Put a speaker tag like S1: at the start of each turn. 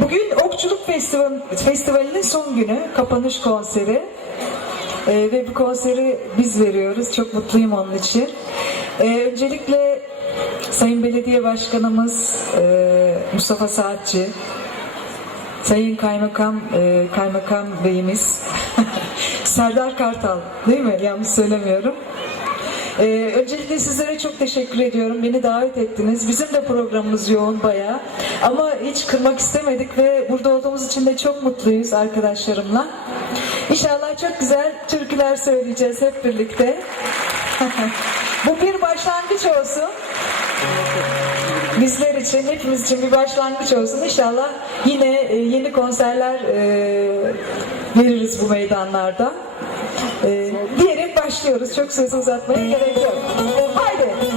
S1: bugün Okçuluk Festival, Festivali'nin son günü, kapanış konseri. Ee, ve bu konseri biz veriyoruz. Çok mutluyum onun için. Ee, öncelikle Sayın Belediye Başkanımız e, Mustafa Saatçi, Sayın Kaymakam, e, Kaymakam Beyimiz, Serdar Kartal, değil mi? Yanlış söylemiyorum. Ee, öncelikle sizlere çok teşekkür ediyorum. Beni davet ettiniz. Bizim de programımız yoğun bayağı. Ama hiç kırmak istemedik ve burada olduğumuz için de çok mutluyuz arkadaşlarımla. İnşallah çok güzel türküler söyleyeceğiz hep birlikte. Bu bir başlangıç olsun. Bizler için, hepimiz için bir başlangıç olsun. İnşallah yine e, yeni konserler e, veririz bu meydanlarda başlıyoruz. Çok sözü uzatmaya gerek yok. Ee, haydi.